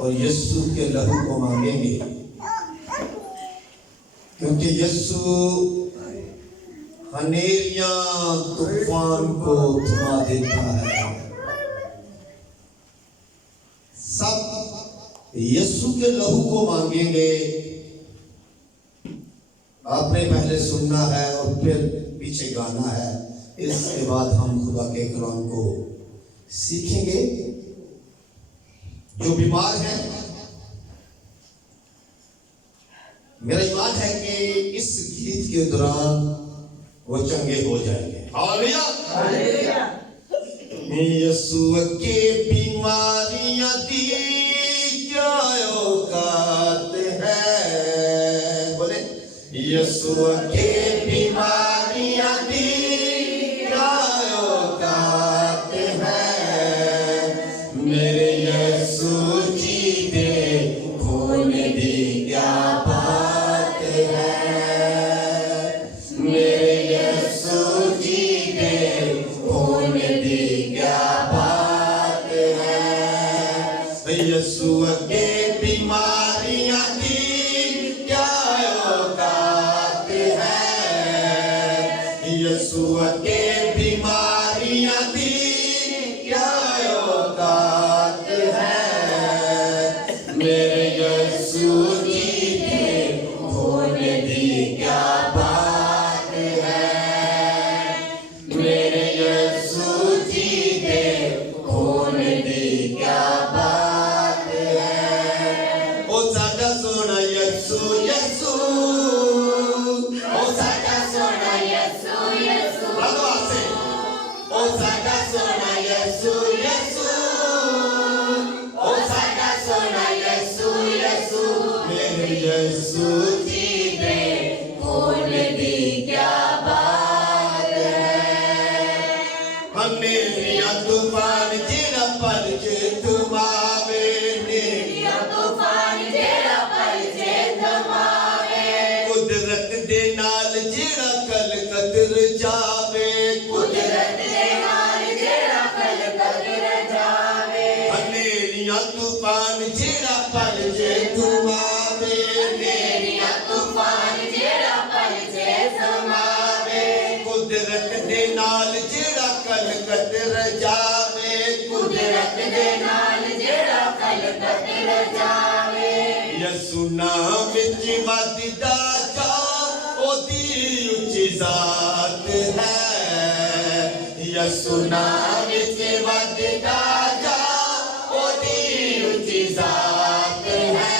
और यीशु के लहू को मांगेंगे, क्योंकि यीशु हनेरियां तूफान को थमा देता है। सब यीशु के लहू को मांगेंगे। आपने पहले सुनना है और फिर पीछे गाना है। इसके बाद हम खुदा के कलाम को सीखेंगे। जो बीमार हैं, मेरा ईमान है कि इस गीत के दौरान वो चंगे हो जाएंगे। Hallelujah, hallelujah. यीशु के बीमारियां दी क्या औकात है, बोले यीशु के बीमारियां दी क्या औकात है, मेरे यीशु जी दे खोने दी क्या बात है, मेरे यीशु जी दे खोने दी क्या बात है। यीशु के बीमारियां दी क्या औकात है, यीशु के बीमारियां दी क्या औकात है, मेरे यीशु जी दे खोने दी क्या बात है, मेरे यीशु जी दे खोने दी क्या बात है। ओ साडा सोना यीशु यीशु, ओ साडा सोना यीशु यीशु, भगवान ओ साडा सोना यीशु यीशु, ओ साडा सोना यीशु यीशु, मेरे यीशु जी दे खोने दी क्या बात है। हनेरियां तूफान जेड़ा पल च थमावे, हनेरियां तूफान जेड़ा पल च थमावे, कुदरत दे नाल जेड़ा कल कदर जावे, कुदरत दे नाल जेड़ा कल कदर जावे, हनेरियां तूफान जेड़ा पल च थमावे, हनेरियां तूफान जेड़ा पल च थमावे, कुदरत दे नाल जेड़ा कल कदर जावे, कुदरत दे नाल जेड़ा कल कदर जावे, यीशु नाम विच वधदा जा ओदी उच्ची जात है, यीशु नाम विच वधदा जा ओदी उच्ची जात है,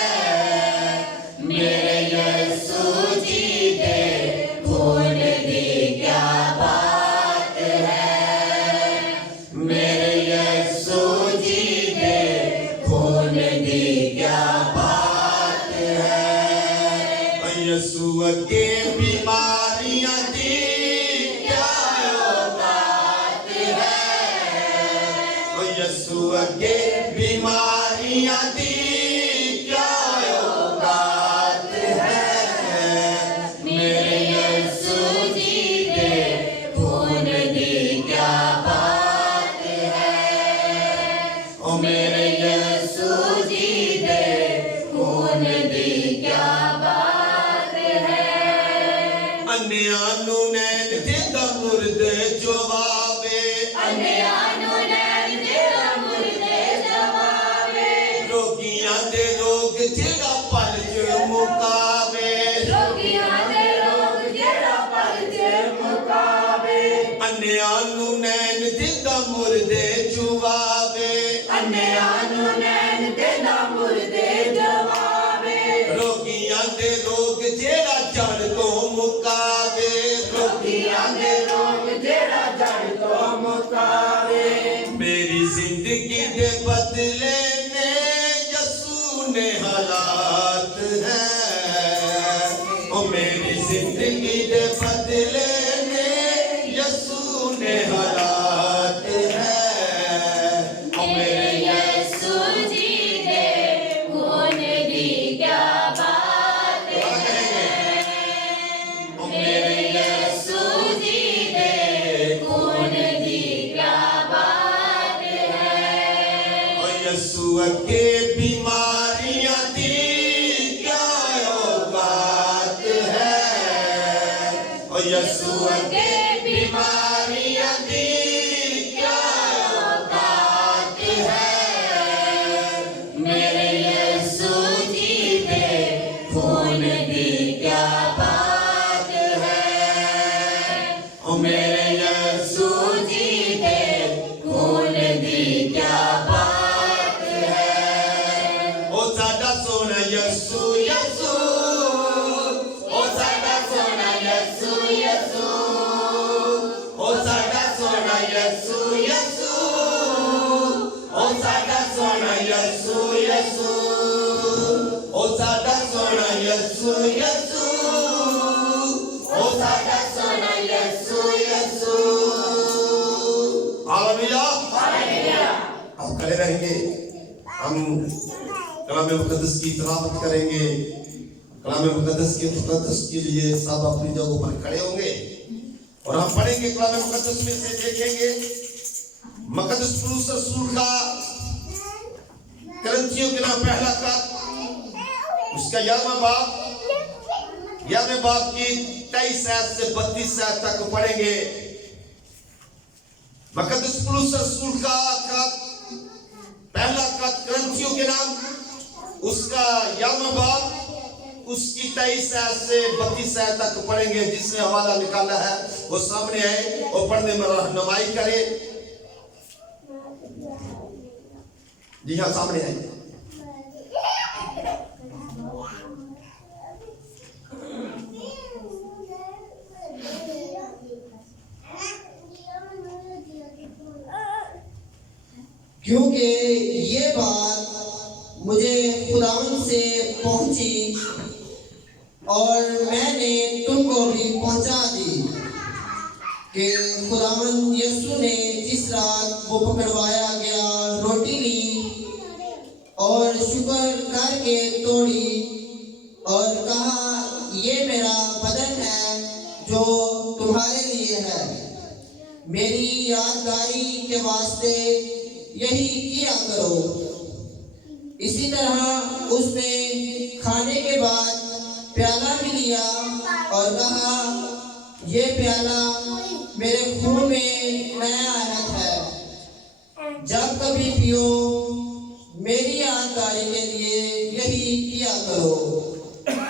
मेरे यीशु जी दे खोने दी क्या बात है, मेरे यीशु जी दे खोने दी क्या बात है। यीशु के बीमारियां दी क्या औकात है, यीशु के बीमारियां दी क्या औकात है, मेरे यीशु जी दे खोने दी क्या बात है, ओ मेरे यीशु जी दे खोने दी क्या बात है। अन्यां नू नैन देंदा मुर्दे जवावे, अन्यां नू नैन देंदा मुर्दे जवावे, रोगियां दे रोग जेड़ा पल च मुकावे, रोगियां दे रोग जेड़ा पल च मुकावे, अन्यां नू नैन देंदा मुर्दे जवावे, अन्यां नू नैन देंदा मुर्दे जवावे, रोगियां दे रोग जेड़ा जड़ तो मुकावे, रोगियां दे रोग जेड़ा जड़ तो मुकावे, मेरी जिंदगी दे बदले ने यीशु ने हालात है, ओ मेरी जिंदगी दे बदले ने यीशु ने हालात है, ओ मेरे यीशु जी दे खोने दी क्या बात है, ओ मेरे यीशु जी दे खोने दी क्या बात है। ओ यीशु यीशु के बीमारियां दी क्या औकात है, और यीशु के बीमारियां दी क्या औकात है, मेरे यीशु जी दे खून दी क्या बात है, और मेरे यीशु जी दे खून दी क्या बात है। ओ साडा सोना यीशु यीशु, ओ साडा सोना यीशु यीशु, ओ साडा सोना यीशु यीशु, ओ साडा सोना यीशु यीशु, ओ साडा सोना यीशु यीशु, ओ साडा सोना यीशु यीशु। Hallelujah, hallelujah. हम खड़े रहेंगे, हम कलाम मुकद्दस की तिलावत करेंगे। कलाम मुकद्दस के लिए सब अपनी जगहों पर खड़े होंगे और हम पढ़ेंगे। कलाम मुकद्दस में से देखेंगे मुकद्दस पौलुस रसूल का करंथियों के नाम पहला खत, उसका 11वें बाब की 23 आयत से 32 आयत तक पढ़ेंगे। मुकद्दस पौलुस रसूल का खत, पहला खत करंथियों के नाम, उसका 11वां बाब, उसकी 23 आयत से 32 आयत तक पढ़ेंगे। जिसने हवाला निकाला है वो सामने आए और पढ़ने में रहनुमाई करे। जी हाँ, सामने आए। क्योंकि ये बात मुझे खुदावंद से पहुंची और मैंने तुमको भी पहुंचा दी कि खुदावंद यीशु ने जिस रात वो पकड़वाया गया रोटी ली और शुक्र करके तोड़ी और कहा, ये मेरा बदन है जो तुम्हारे लिए है, मेरी यादगारी के वास्ते यही किया करो। इसी तरह उसने खाने के बाद प्याला भी लिया और कहा, ये प्याला मेरे खून में नया अहद है, जब कभी पियो मेरी यादगारी के लिए यही किया करो।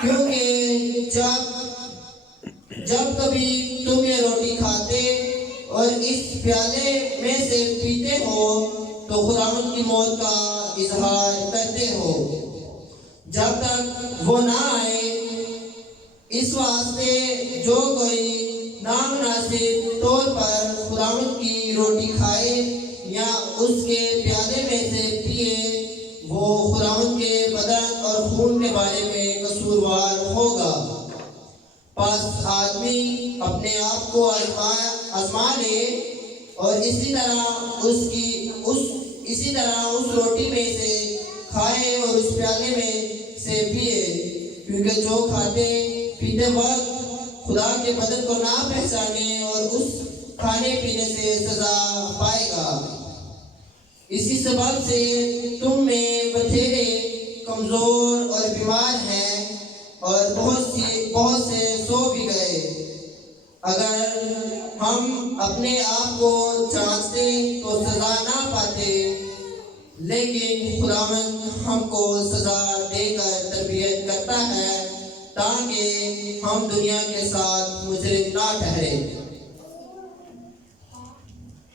क्योंकि जब कभी तुम ये रोटी खाते और इस प्याले में से पीते हो तो खुदावंद की मौत का इजहार करते हो जब तक वो ना आए। इस वास्ते जो कोई नामुनासिब तौर पर खुदावंद की रोटी खाए या उसके प्याले में से पिए, वो खुदावंद के बदन और खून के बारे में कसूरवार होगा। बस आदमी अपने आप को आजमा ले और इसी तरह उस रोटी में से खाए और उस प्याले में से पिए, क्योंकि जो खाते पीते वक्त खुदा के बदन को ना पहचाने और उस खाने पीने से सजा पाएगा। इसी सबब से तुम में बथेरे कमजोर और बीमार हैं और बहुत से सो भी गए। अगर हम अपने आप को जांचते तो सजा ना पाते, लेकिन खुदावंद हमको सजा देकर तरबियत करता है ताकि हम दुनिया के साथ मुजरिम ना ठहरे।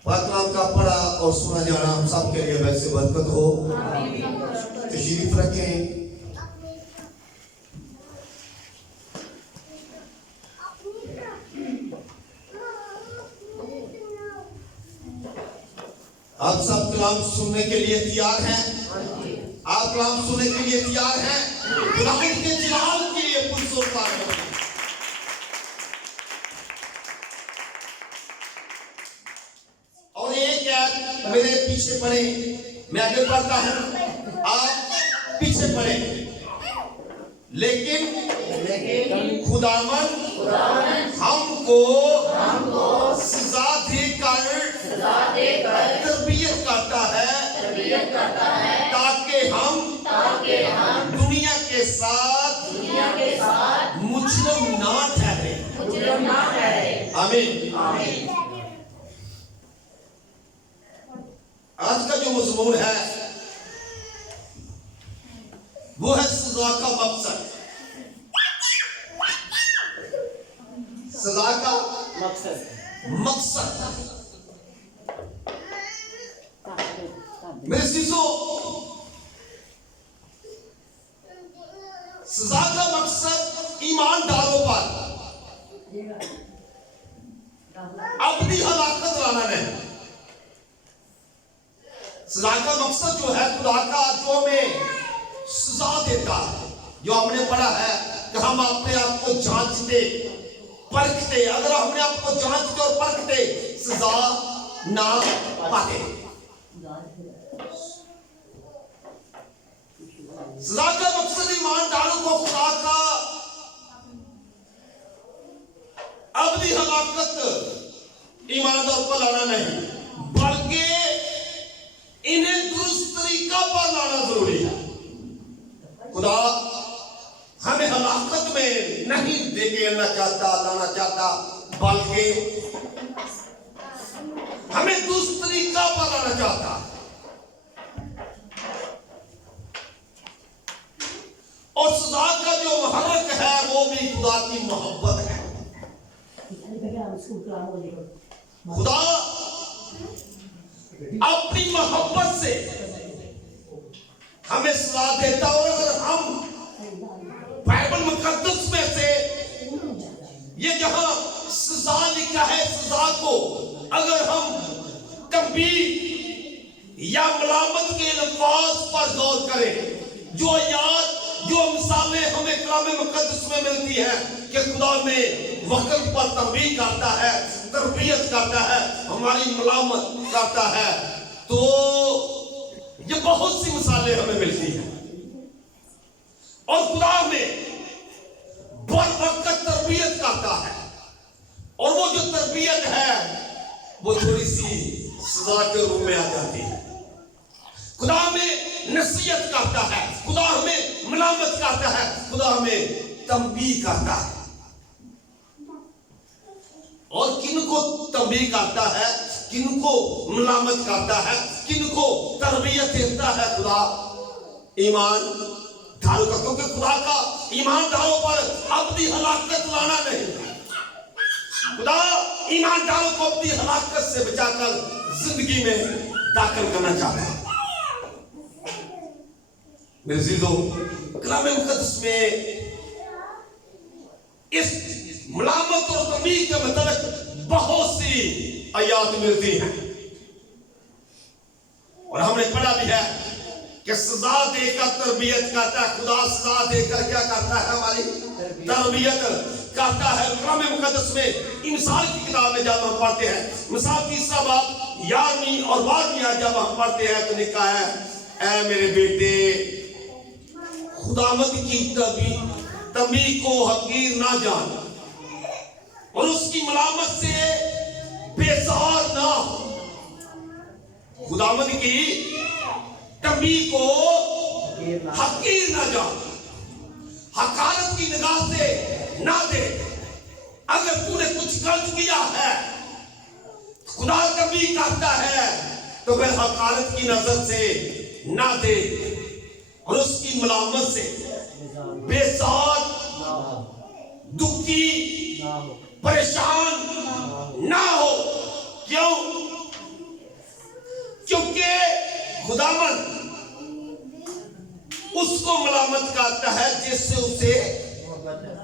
कलाम का पढ़ा और सुना जाना हम सब के लिए वैसे बरकत हो। तशरीफ रखें। आप सब कलाम सुनने के लिए तैयार हैं? आप कलाम सुनने के लिए तैयार हैं? खुदावंद के जलाल के लिए पुरसुरकार हो। और एक याद मेरे पीछे पड़े, मैं आगे पढ़ता हूं, आप पीछे पड़े। लेकिन खुदावंद हमको सजा देकर तरबियत करता है ताकि आमीन। आज का जो मजमून है वो है सजा का मकसद। सजा का मकसद। मेरे चीजों, सजा का मकसद ईमानदारों पर अपनी हलाकत लाना नहीं। सजा का मकसद जो है खुदा का जो हमें सजा देता है, जो हमने पढ़ा है कि हम अपने आप को जांचते परखते, अगर हमने आपको जांचते और परखते सजा ना पाते। सजा का मकसद ईमानदारों को खुदा का अबदी हलाकत ईमानदार पर लाना नहीं, बल्कि इन्हें दुरुस्त तरीका पर लाना जरूरी है। खुदा हमें हलाकत में नहीं देना चाहता, लाना चाहता, बल्कि हमें दुरुस्त तरीका पर लाना चाहता। और सजा का जो महरक है वो भी खुदा की मोहब्बत है। खुदा अपनी मोहब्बत से हमें सजा देता। और अगर हम बाइबल मुकद्दस में से ये जहां सजा लिखा है, सजा को अगर हम तंबीह या मलामत के अल्फाज पर गौर करें, जो याद जो मिसालें हमें कलाम मुकद्दस में मिलती है कि खुदा में वक्त पर तंबीह करता है, तरबियत करता है, हमारी मलामत करता है, तो ये बहुत सी मिसालें हमें मिलती हैं। और खुदा में बर वक्त तरबियत करता है, और वो जो तरबियत है वो थोड़ी सी सजा के रूप में आ जाती है। खुदा हमें नसीहत करता है, खुदा हमें मलामत करता है, खुदा हमें तंबीह करता है। और किनको तंबीह करता है, किनको मलामत करता है, किनको तरबियत देता है? खुदा ईमानदारों का, क्योंकि खुदा का ईमानदारों पर अबदी हलाकत लाना नहीं। खुदा ईमानदारों को अपनी हलाकत से बचाकर जिंदगी में दाखिल करना चाहता है। मेरे अज़ीज़ों, कलाम मुक़द्दस में इस मलामत और तंबीह के मतलब बहुत सी आयत मिलती हैं, और हमने पढ़ा भी है कि सजा देकर तरबियत करता है। खुदा सजा देकर क्या करता है? हमारी तरबियत करता है। कलाम मुक़द्दस में मिसाल की किताब में जब हम पढ़ते हैं, मिसाल 3 बाब 11वीं और 12वीं आयत जब हम पढ़ते हैं तो लिखा है, ऐ मेरे बेटे, खुदावंद की तंबीह को हकीर ना जान और उसकी मलामत से बेजार ना हो। खुदावंद की तंबीह को हकीर ना जान, हकारत की निगाह से ना दे। अगर तूने कुछ गलत किया है, खुदा तंबीह करता है, तो फिर हकारत की नजर से ना दे और उसकी मलामत से बेजार, दुखी, परेशान ना हो। क्यों? क्योंकि खुदावंद उसको मलामत करता है जिससे उसे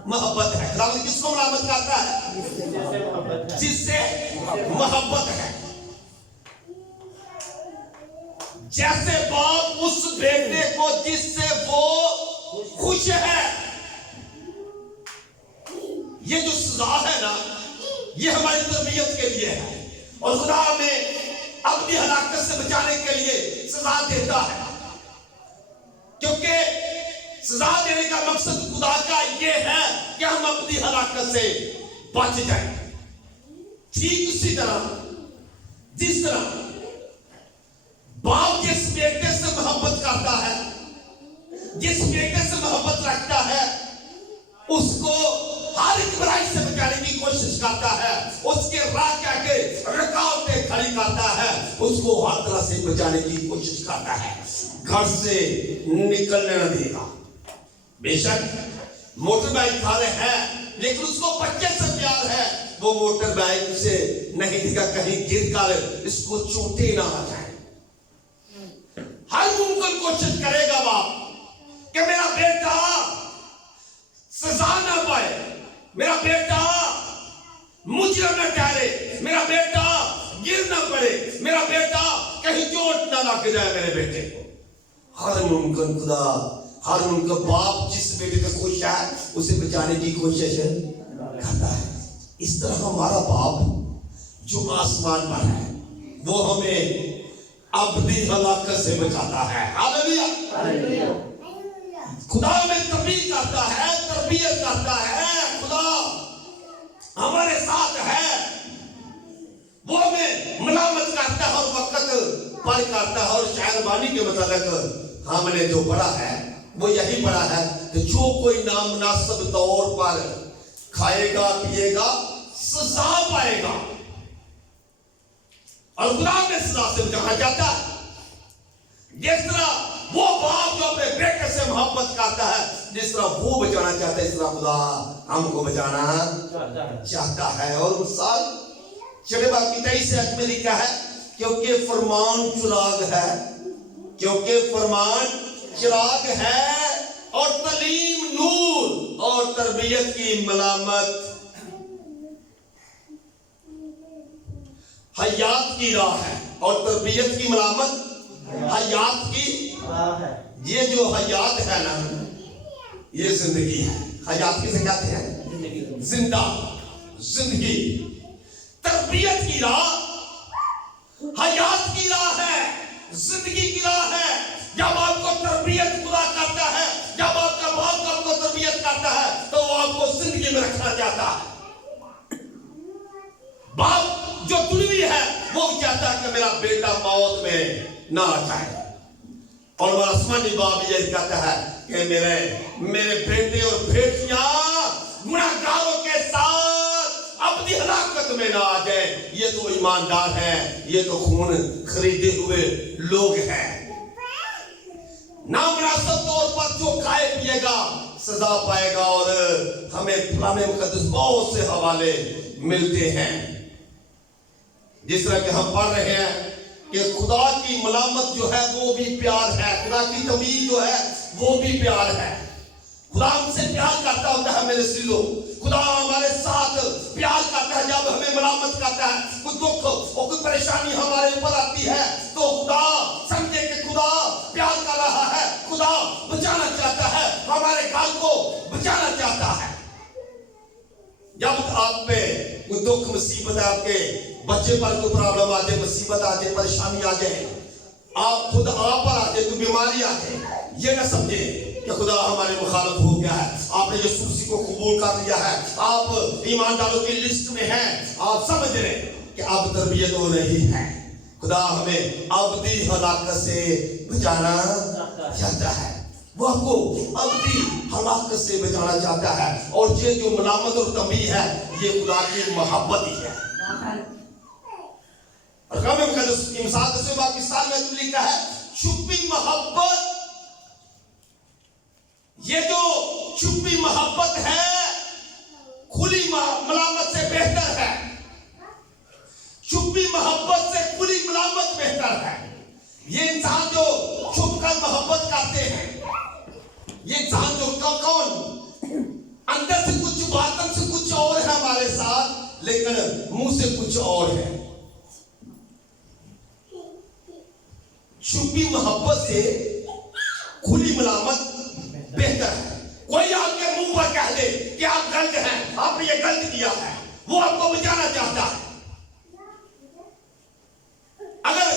मोहब्बत है। खुदावंद किसको मलामत करता है? जिससे मोहब्बत है। जैसे बाप उस बेटे को जिससे वो खुश है। ये जो सजा है ना, ये हमारी तरबियत के लिए है, और खुदा हमें अपनी हलाकत से बचाने के लिए सजा देता है। क्योंकि सजा देने का मकसद खुदा का ये है कि हम अपनी हलाकत से बच जाएं। ठीक उसी तरह जिस तरह बाप जिस बेटे से मोहब्बत करता है, जिस बेटे से मोहब्बत रखता है, उसको हर एक बुराई से बचाने की कोशिश करता है, उस उसको हर तरह से बचाने की कोशिश करता है, घर से निकलने न देगा। बेशक मोटर बाइक वाले हैं, लेकिन उसको बच्चे से प्यार है, वो मोटर बाइक से नहीं देगा कहीं गिर कर इसको चोटें ना आ जाए। हर मुमकिन कोशिश करेगा बाप कि मेरा बेटा सजा ना पाए, मेरा बेटा मुझे न ठहरे, मेरा बेटा गिर ना पड़े, मेरा बेटा कहीं चोट ना लग जाए मेरे बेटे को। हर मुमकिन खुदा, हर मुमकिन बाप जिस बेटे का खुश है उसे बचाने की कोशिश करता है। इस तरह हमारा बाप जो आसमान पर है वो हमें अबदी हलाकत से बचाता है। हालेलुया। खुदा हमें तबीयत करता है, तरबियत करता है, खुदा हमारे साथ है, वो हमें मलामत करता है और वक्त पर करता है। और शायरबानी के मुताबिक हमने जो पढ़ा है वो यही पढ़ा है कि जो कोई नामुनासिब तौर पर खाएगा पिएगा सजा पाएगा, और खुदा में सजा से बचाना चाहता है। जिस तरह वो बाप जो अपने बेटे से मोहब्बत करता है, जिस तरह वो बचाना चाहता है, इस तरह खुदा हमको बचाना चाहता है। और मिसाल चले बाप की 23 में लिखा है, क्योंकि फरमान चिराग है, क्योंकि फरमान चिराग है और तालीम नूर और तरबियत की मलामत हयात की राह है, और तरबियत की मलामत हयात की राह है। ये जो हयात है ना, ये जिंदगी है। हयात किसे कहते हैं? जिंदा जिंदगी। तरबियत की राह हयात की राह है, जिंदगी की राह है। जब आपको तरबियत खुदा करता है, जब आपका बाप आपको तरबियत करता है, तो वो आपको जिंदगी में रखना चाहता है। बाप जो दुनिया है वो चाहता है कि मेरा बेटा मौत में ना आ जाए, और मेरा आसमानी बाप ये कहता है कि मेरे बेटे और बेटियां गुनाहगारों के साथ अपनी हलाकत में ना आ जाए। ये तो ईमानदार है, ये तो खून खरीदे हुए लोग हैं। नामुनासिब तौर पर जो खाए पिएगा सजा पाएगा, और हमें पुराने मुकद्दस बहुत से हवाले मिलते हैं। जिस तरह के हम पढ़ रहे हैं कि खुदा की मलामत जो है वो भी प्यार है, खुदा की तमीज जो है वो भी प्यार है। खुदा हमसे प्यार करता होता है मेरे सिलो, खुदा हमारे साथ प्यार करता है। जब हमें मलामत करता है, कुछ दुख और कुछ परेशानी हमारे ऊपर आती है, तो खुदा समझे कि खुदा प्यार कर रहा है, खुदा बचाना चाहता है, हमारे घर को बचाना चाहता है। जब आप पे कोई दुख मुसीबत है, आपके बच्चे पर कोई प्रॉब्लम आ जाए, मुसीबत आ जाए, परेशानी आ जाए, आप खुद आप पर आ जाए, कोई बीमारी आ जाए, ये ना समझे कि खुदा हमारे मुखालिफ हो गया है। आपने यीशु मसीह को कबूल कर लिया है, आप ईमानदारों की लिस्ट में हैं, आप समझ रहे कि अब तरबियत हो रही है। खुदा हमें अबदी हलाकत से बचाना चाहता है, वो आपको अबदी हलाकत से बचाना चाहता है। और ये जो मलामत और तंबीह है, ये खुदा की मोहब्बत ही है। और पाकिस्तान में तो लिखा है छुपी मोहब्बत। ये जो छुपी मोहब्बत है खुली मलामत से बेहतर है। छुपी मोहब्बत से खुली मलामत बेहतर है। ये इंसान जो छुप कर मोहब्बत करते हैं, ये इंसान जो कौन अंदर से कुछ बातन से कुछ और है हमारे साथ, लेकिन मुंह से कुछ और है। छुपी मोहब्बत से खुली मलामत बेहतर है। कोई आपके मुंह पर कह दे कि आप गलत हैं, आपने ये गलत किया है, वो आपको बचाना चाहता है। अगर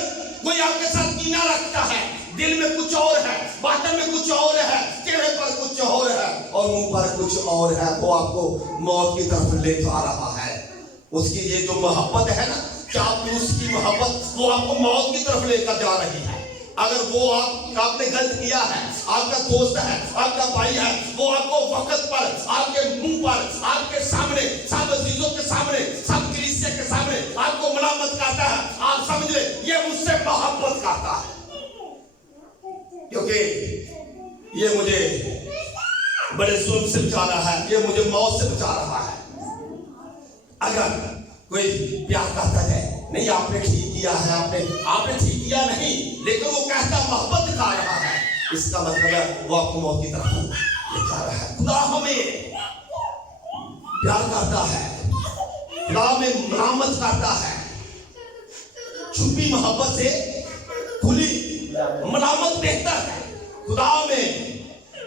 कोई आपके साथ कीना रखता है, दिल में कुछ और है, बातन में कुछ और है, चेहरे पर कुछ और है और मुंह पर कुछ और है, वो आपको मौत की तरफ ले जा रहा है। उसकी ये जो मोहब्बत है ना, चापलूस की मोहब्बत, वो आपको मौत की तरफ लेकर जा रही है। अगर वो आपने गलत किया है, आपका दोस्त है, आपका भाई है, वो आपको वक्त पर, आपके मुंह पर, आपके सामने, सब अजीजों के सामने, सब कलीसिया के सामने आपको मलामत करता है, आप समझ ले ये मुझसे मोहब्बत करता है, क्योंकि ये मुझे बड़े जुल्म से बचा रहा है, ये मुझे मौत से बचा रहा है। अगर कोई प्यार करता है, नहीं आपने ठीक किया है, आपने ठीक किया नहीं, लेकिन वो कहता मोहब्बत दिखा रहा है, इसका मतलब है वो आपको मौत की तरफ ले जा रहा है। खुदा हमें प्यार करता है, खुदा में मलामत करता है, छुपी मोहब्बत से खुली मलामत बेहतर है। खुदा में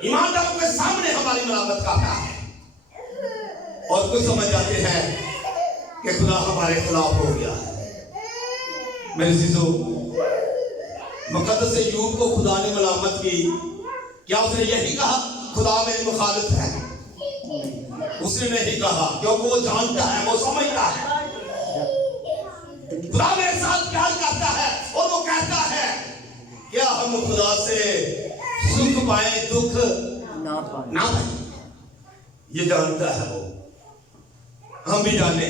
ईमानदारों के सामने हमारी मलामत करता है, और कुछ समझ जाते हैं कि खुदा हमारे खिलाफ हो गया है। मेरे अजीजों, मुकद्दस यूब को खुदा ने मलामत की, क्या उसने यही कहा खुदा मेरे मुखालिफ है? उसने नहीं कहा, क्योंकि वो जानता है, वो समझता है खुदा मेरे साथ प्यार करता है, और वो कहता है क्या हम खुदा से सुख पाए दुख ना पाए, ये जानता है वो। हम भी जाने,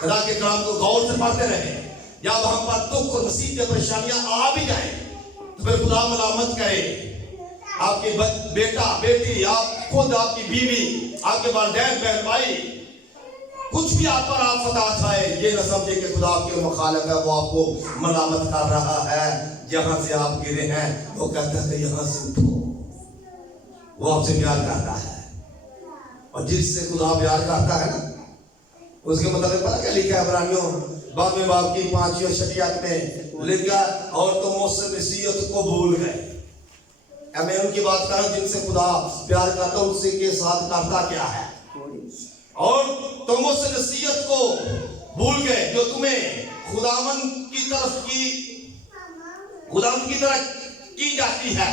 खुदा के कलाम को गौर से पढ़ते रहे, जब हम पर दुख और मुसीबतें परेशानियां आ भी जाए तो फिर खुदा मलामत करे। आपके बेटा बेटी, आप खुद, आपकी बीवी, आपके वालिदैन बहन भाई, कुछ भी आप पर आप फतह खाए, ये न समझे कि खुदा आपके मुखालिफ है, वो आपको मलामत कर रहा है। जहां से आप गिरे हैं वो कहता है यहां से उठो, वो आपसे प्यार करता है। और जिससे खुदा प्यार करता है ना, उसके मतलब पता क्या लिखा है इब्रानियों बाद में बाब की 5वीं शरीयत में लिखा, और तुम मुझसे नसीहत को भूल गए। मैं उनकी बात कर रहा हूं जिनसे खुदा प्यार करता है, उसी के साथ करता क्या है, और तुम मुझसे नसीहत को भूल गए जो तुम्हें खुदावंद की तरफ की जाती है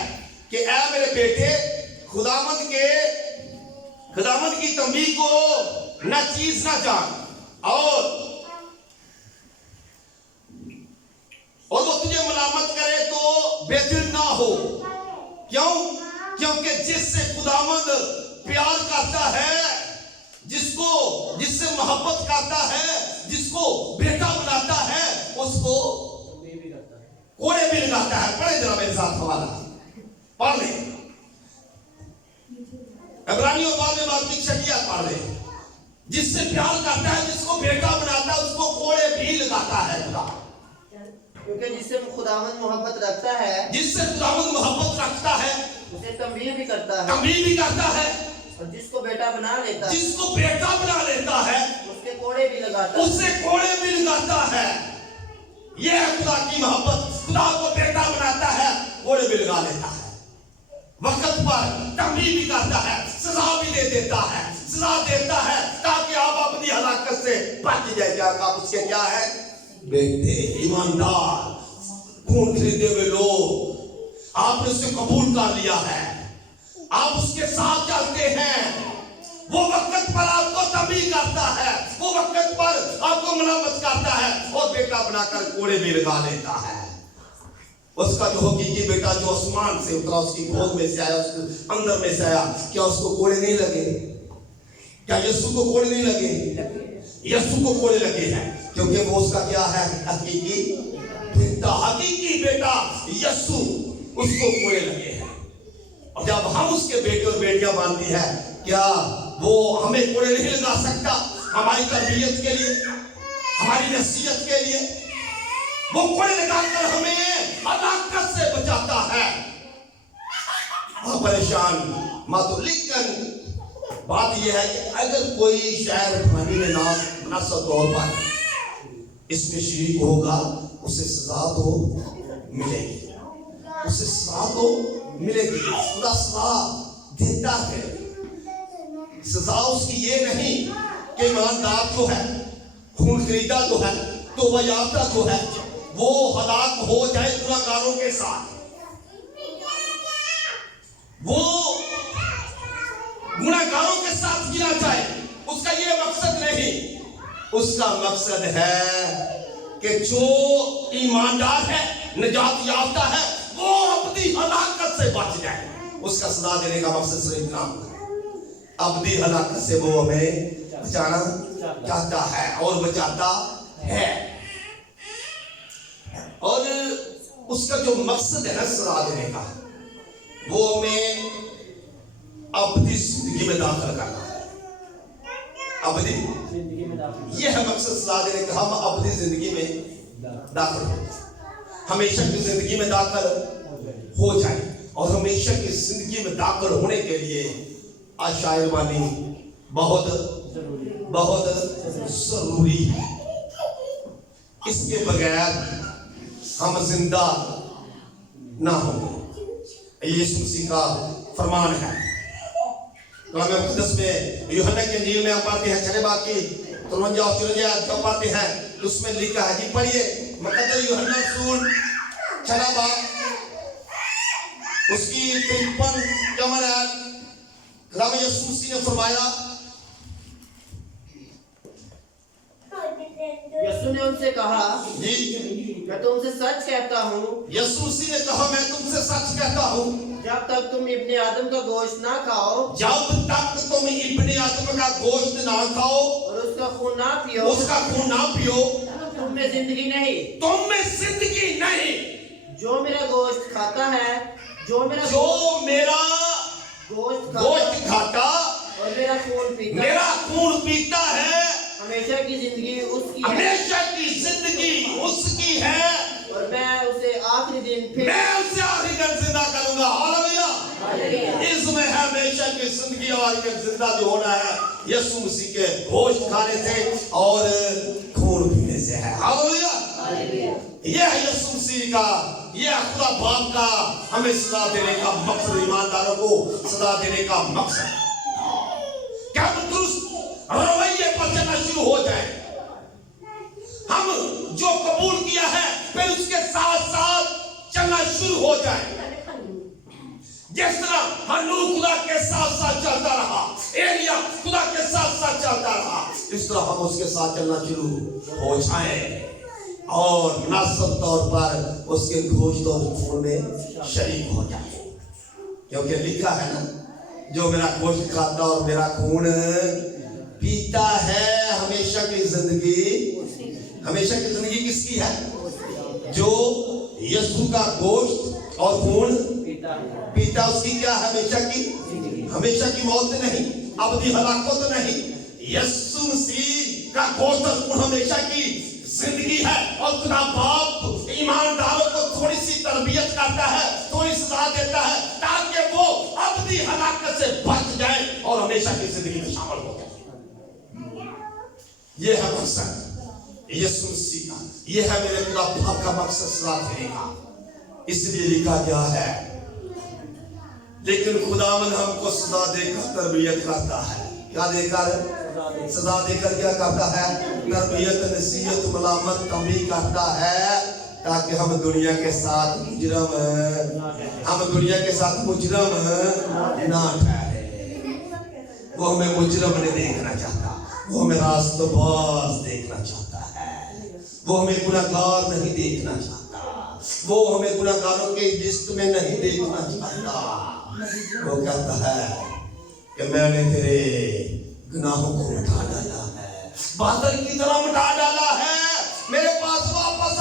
कि ऐ मेरे बेटे, खुदावंद की तंबीह को न चीज ना जान, और वो तुझे मलामत करे तो बेदिल ना हो। क्यों? क्योंकि जिससे खुदावंद प्यार करता है, जिससे मोहब्बत करता है, जिसको बेटा बनाता है, उसको कोड़े भी लगाता है। पढ़े जरा मेरे साथ हवाला पढ़ ले, इब्रानियों बाब की शरीयत पढ़ ले। जिससे प्यार करता है, जिसको बेटा बनाता है, उसको कोड़े भी लगाता है खुदा। क्योंकि जिससे खुदावंद मोहब्बत रखता है, उसे तंबीह भी करता है, और जिसको बेटा बना लेता है, उसके कोड़े भी लगाता है। यह है खुदा की मोहब्बत। खुदा को बेटा बनाता है, कोड़े भी लगा लेता है, वक्त पर तंबीह भी करता है, सजा भी दे देता है, ताकि आप अपनी हलाकत से बच जाए। क्या आप उसके क्या है? बेटे, ईमानदार, खून खरीदे हुए लोग, आपने उसे कबूल कर लिया है, आप उसके साथ चलते हैं। वो वक्त पर आपको तंबीह करता है, वो वक्त पर आपको मलामत करता है, और बेटा बनाकर कोड़े भी लगा लेता है। उसका जो हकीकी बेटा जो आसमान से उतरा, उसकी गोद में से आया, उसके अंदर में से आया, क्या उसको कोड़े नहीं लगे? क्या यीशु को कोड़े नहीं लगे? यीशु को कोड़े लगे हैं, क्योंकि वो उसका क्या है? हकीकी बेटा यीशु, उसको कोड़े लगे हैं। और जब हम उसके बेटे और बेटियां मानती है, क्या वो हमें कोड़े नहीं लगा सकता? हमारी तरबियत के लिए, हमारी नसीहत के लिए वो कोड़े लगाकर हमें हलाकत से बचाता है। परेशान मत। लेकिन बात यह है कि अगर कोई शायर पानी में नासर तौर पर इसमें शरीक होगा, उसे सजा तो मिलेगी, खुदा सजा देता है। सजा उसकी ये नहीं कि ईमानदार जो है, खून खरीदा जो है, तो वह याफ्ता जो है, वो हलाक हो जाए गुनाहगारों के साथ, वो गुनाहगारों के साथ गिरा जाए, उसका ये मकसद नहीं। उसका मकसद है कि जो ईमानदार है, निजात याफ्ता है, वो से बच जाए, उसका सजा देने का मकसद सिर्फ इतना, अबदी हलाकत से वो हमें बचाना चाहता है और बचाता है। और उसका जो मकसद है ना सजा देने का, वो हमें अबदी जिंदगी में दाखिल करना है। अबदी जिंदगी में दाखिल, यह है मकसद सजा देने का, हम अबदी जिंदगी में दाखिल हो, हमेशा की जिंदगी में दाखिल हो जाए। और हमेशा की जिंदगी में दाखिल होने के लिए आशायरबानी बहुत जरूरी है। इसके बगैर हम जिंदा ना होंगे। यीशु मसीह का फरमान है। कलाम मुक़द्दस में यूहन्ना की इंजील में आप पढ़ते हैं 6 बाब की 53 और 54 जब पढ़ते हैं, उसमें लिखा है कि पढ़िए मुक़द्दस यूहन्ना रसूल 6 बाब उसकी 53 कलाम यीशु मसीह ने फरमाया, यीशु ने उनसे कहा, जी मैं तुमसे सच कहता हूँ, यीशु मसीह ने कहा मैं तुमसे सच कहता हूँ, जब तक तुम इब्ने आदम का गोश्त ना खाओ, जब तक तुम इब्ने आदम का गोश्त ना खाओ और उसका खून ना पियो, तुम में जिंदगी नहीं, तुम में जिंदगी नहीं। जो मेरा गोश्त खाता है, जो मेरा गोश्त खाता और मेरा खून पीता है, हमेशा की जिंदगी उसकी है, और मैं उसे आखिरी दिन जिंदा करूंगा। हालेलुया। इसमें है हमेशा की जिंदगी और जिंदा जो होना है यीशु मसीह के गोश्त खाने से और खून पीने से है। हालेलुया। यह है यीशु मसीह का, यह खुदा बाप का हमें सजा देने का मकसद, ईमानदारों को सजा देने का मकसद। क्या हम दुरुस्त रवैये पर चलना शुरू हो जाए, हम जो कबूल किया है फिर उसके साथ साथ चलना शुरू हो जाए। जिस तरह हनून खुदा के साथ साथ चलता रहा, एलिया खुदा के साथ साथ चलता रहा, इस तरह हम उसके साथ चलना शुरू हो जाए और मुनासिब तौर पर उसके गोश्त और खून में शरीक हो जाए। क्योंकि लिखा है ना, जो मेरा गोश्त खाता और मेरा खून पीता है हमेशा की जिंदगी किसकी है? जो यीशु का गोश्त और खून पीता, उसकी क्या हमेशा की मौत नहीं, अबदी हलाकत नहीं। यीशु मसीह का गोश्त और खून हमेशा की जिंदगी है। और खुदा बाप ईमानदारों को थोड़ी सी तरबियत करता है, थोड़ी सजा देता है ताकि वो अबदी हलाकत से बच जाए और हमेशा की जिंदगी में शामिल हो जाए। ये है मकसद यीशु मसीह का, ये है मेरे खुदा बाप का मकसद सजा देने का। इसलिए लिखा गया है, लेकिन खुदावन हमको सजा देकर तरबियत करता है। क्या देकर? सजा देकर क्या करता है? तरबियत, नसीहत, मलामत, तंबीह करता है ताकि हम दुनिया के साथ मुजरम ना ठहरे। वो हमें मुजरम नहीं देखना चाहता, वो हमें रास्तबाज देखना चाहता है, वो हमें गुनाहगार नहीं देखना चाहता, वो हमें गुनाहगारों के लिस्ट में नहीं देखना चाहता। वो कहता है कि मैंने तेरे गुनाहों को मिटा डाला है, बादल की तरह मिटा डाला है। मेरे पास वापस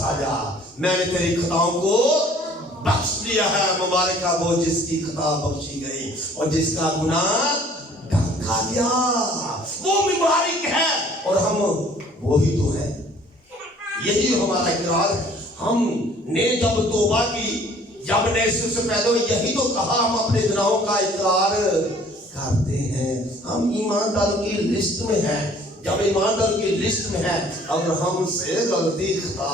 आ जा, मैंने तेरी खताओं को बख्श दिया है। मुबारक है वो जिसकी खता बख्शी गई और जिसका गुनाह ढका गया, वो मुबारक है। और हम वही तो है, यही हमारा इकरार है। हमने जब तौबा की, जब ने इससे पैदा हुए, यही तो कहा हम अपने गुनाहों का इकरार करते हैं। हम ईमानदारों की लिस्ट में हैं। जब ईमानदारों की लिस्ट में है, अगर हमसे गलती खता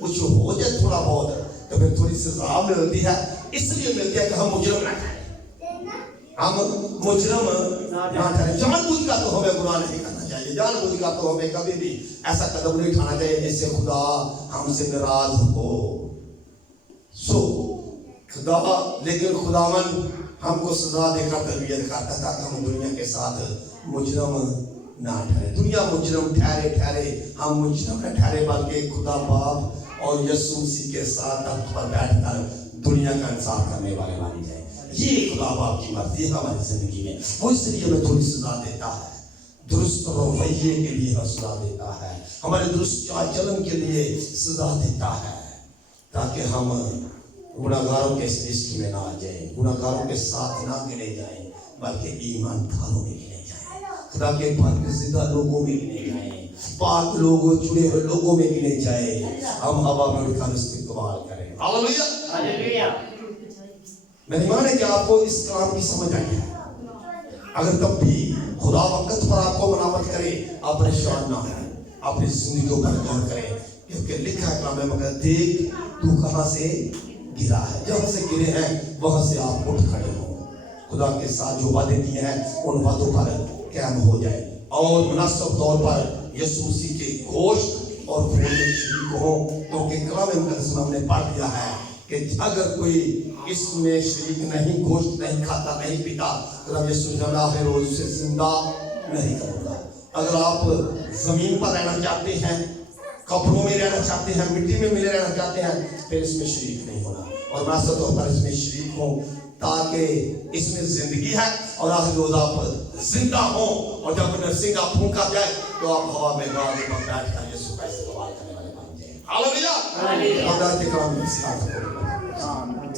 कुछ हो जाए थोड़ा बहुत, तो फिर थोड़ी सजा मिलती है। इसलिए मिलती है कि हम मुजरम ना ठहरे, जानबूझ का तो हमें गुनाह नहीं करना चाहिए, जानबूझ का तो हमें कभी भी ऐसा कदम नहीं उठाना चाहिए जिससे खुदा हमसे नाराज हो। खुदा, लेकिन खुदावन हमको सजा देकर तरबियत करता था कि हम दुनिया के साथ मुजरम ना ठहरे। दुनिया मुजरम ठहरे, हम मुजरम न ठहरे, बल्कि खुदा बाप और यीशु मसीह के साथ तख्त पर बैठकर दुनिया का इंसाफ करने वाले बन जाए। ये खुदा बाप की मर्जी है हमारी जिंदगी में। वो इसलिए हमें थोड़ी सजा देता है, दुरुस्त रवैये के लिए सजा देता है, हमारे दुरुस्त आचरण के लिए सजा देता है, ताकि हम गुनाहगारों के इस लिस्ट में ना आ जाए, गुनाहगारों के साथ ना गिने जाए, बल्कि ईमानदारों में गिने जाए, खुदा के पाकीज़ा लोगों में गिने जाए, पाक लोगों, चुने हुए लोगों में गिने जाए। हम हवा में उड़कर इस्तिक़बाल करें। Hallelujah, hallelujah. मेरी ईमान है कि आपको इस कलाम की समझ आई है। अगर तब भी खुदा वक्त पर आपको मनामत करे, आप परेशान ना हो, अपनी जिंदगी पर गौर करें, क्योंकि लिखा है कलाम में, मगर देख तू कहां से गिरा है, जहां से गिरे हैं वहां से आप उठ खड़े हो। खुदा के साथ जो वादे किए हैं उन वादों पर कायम हो जाए और मुनासिब तौर पर यीशु मसीह के गोश्त और खून में शरीक हो। क्योंकि कलाम मुक़द्दस में हमने पढ़ लिया है कि अगर कोई इसमें शरीक नहीं, गोश्त नहीं खाता, नहीं पीता, तो यीशु ने आखिर रोज से जिंदा नहीं करूंगा। अगर आप जमीन पर रहना चाहते हैं, कब्रों में रहना चाहते हैं, मिट्टी में मिले रहना चाहते हैं, फिर इसमें शरीक नहीं होना और मुनासिब तौर पर इसमें शरीक हो, ताकि इसमें जिंदगी है और आखिर रोज आप जिंदा हो। और जब नरसिंगा फूंका जाए तो आप हवा में गाड़ी पर बैठ कर यीशु का इस्तेमाल करने वाले बन जाए। Hallelujah, hallelujah.